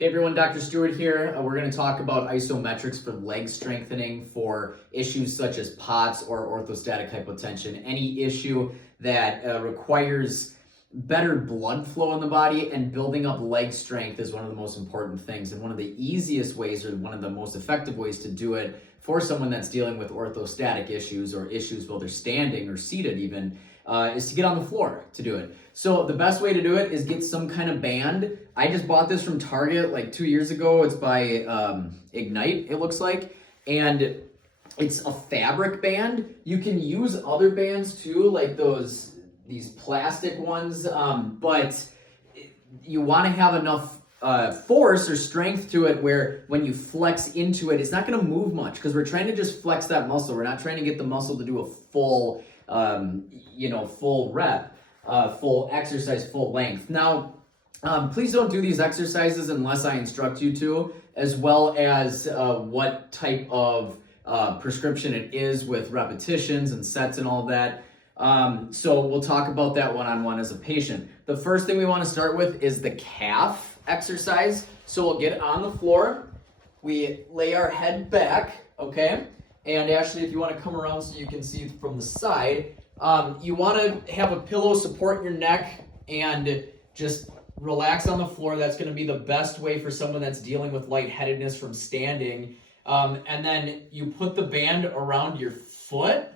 Hey everyone, Dr. Steward here. We're going to talk about isometrics for leg strengthening for issues such as POTS or orthostatic hypotension. Any issue that requires better blood flow in the body, and building up leg strength is one of the most important things. And one of the easiest ways, or one of the most effective ways to do it for someone that's dealing with orthostatic issues or issues while they're standing or seated even, is to get on the floor to do it. So the best way to do it is get some kind of band. I just bought this from Target like 2 years ago. It's by Ignite, it looks like. And it's a fabric band. You can use other bands too, like these plastic ones, but you want to have enough force or strength to it where when you flex into it, it's not going to move much, because we're trying to just flex that muscle. We're not trying to get the muscle to do a full, full rep, full exercise, full length. Now, please don't do these exercises unless I instruct you to, as well as what type of prescription it is with repetitions and sets and all that. So we'll talk about that one-on-one as a patient. The first thing we want to start with is the calf exercise. So we'll get on the floor, we lay our head back, okay? And Ashley, if you want to come around so you can see from the side, you want to have a pillow support your neck and just relax on the floor. That's going to be the best way for someone that's dealing with lightheadedness from standing. And then you put the band around your foot,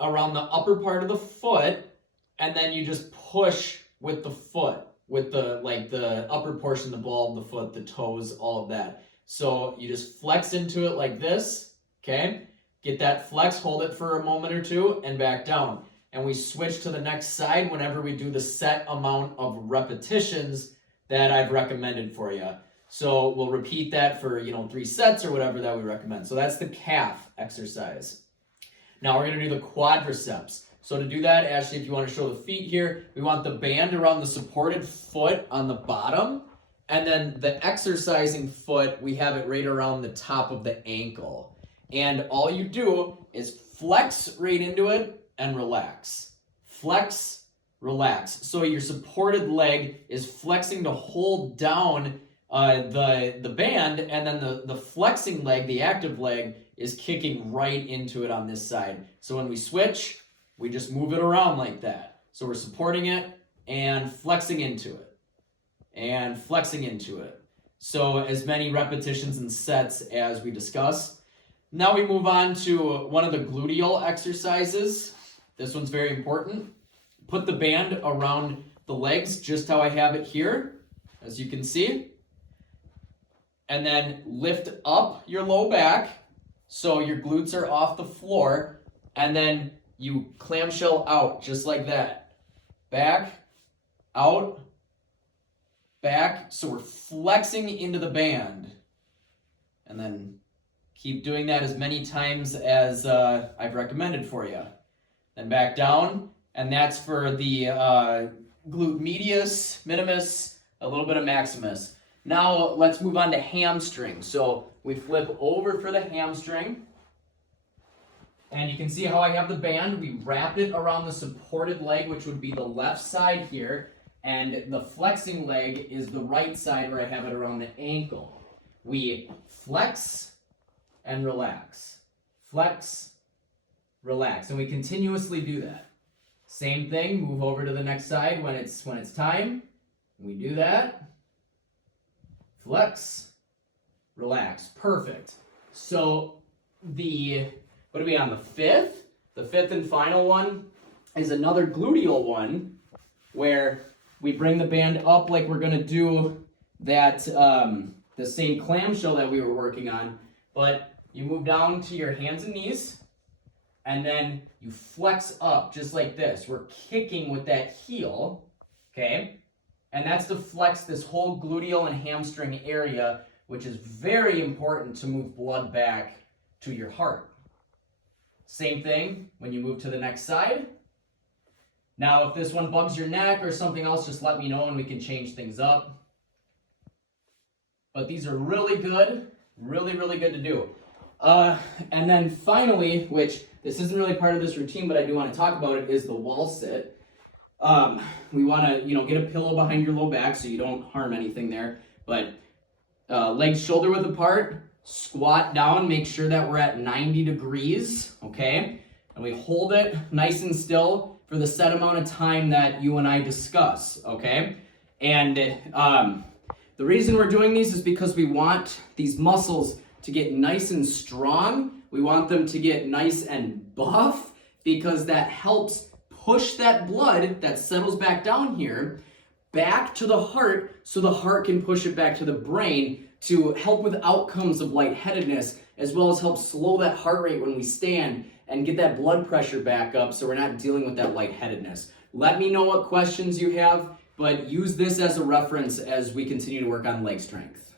around the upper part of the foot, and then you just push with the foot, with the upper portion, the ball of the foot, the toes, all of that. So you just flex into it like this, okay? Get that flex, hold it for a moment or two, and back down. And we switch to the next side whenever we do the set amount of repetitions that I've recommended for you. So we'll repeat that for 3 sets or whatever that we recommend. So that's the calf exercise. Now we're going to do the quadriceps. So to do that, Ashley, if you want to show the feet here, we want the band around the supported foot on the bottom, and then the exercising foot, we have it right around the top of the ankle. And all you do is flex right into it and relax. Flex, relax. So your supported leg is flexing to hold down the band, and then the flexing leg, the active leg, is kicking right into it on this side. So when we switch, we just move it around like that. So we're supporting it and flexing into it and flexing into it. So as many repetitions and sets as we discussed. Now we move on to one of the gluteal exercises. This one's very important. Put the band around the legs, just how I have it here, as you can see. And then lift up your low back so your glutes are off the floor, and then you clamshell out just like that. Back, out, back. So we're flexing into the band. And then keep doing that as many times as I've recommended for you. Then back down, and that's for the glute medius, minimus, a little bit of maximus. Now let's move on to hamstring. So we flip over for the hamstring, and you can see how I have the band. We wrap it around the supported leg, which would be the left side here, and the flexing leg is the right side where I have it around the ankle. We flex and relax. Flex, relax, and we continuously do that. Same thing, move over to the next side when it's time. We do that. Flex, relax. Perfect. So what are we on, the fifth? The fifth and final one is another gluteal one where we bring the band up like we're going to do that, the same clamshell that we were working on, but you move down to your hands and knees, and then you flex up just like this. We're kicking with that heel, okay? And that's to flex this whole gluteal and hamstring area, which is very important to move blood back to your heart. Same thing when you move to the next side. Now, if this one bugs your neck or something else, just let me know and we can change things up. But these are really good, really, really good to do. And then finally, which this isn't really part of this routine, but I do want to talk about it, is the wall sit. We want to, get a pillow behind your low back so you don't harm anything there. But legs shoulder width apart, squat down, make sure that we're at 90 degrees, okay? And we hold it nice and still for the set amount of time that you and I discuss, okay? And the reason we're doing these is because we want these muscles to get nice and strong. We want them to get nice and buff because that helps push that blood that settles back down here back to the heart so the heart can push it back to the brain to help with outcomes of lightheadedness, as well as help slow that heart rate when we stand and get that blood pressure back up so we're not dealing with that lightheadedness. Let me know what questions you have, but use this as a reference as we continue to work on leg strength.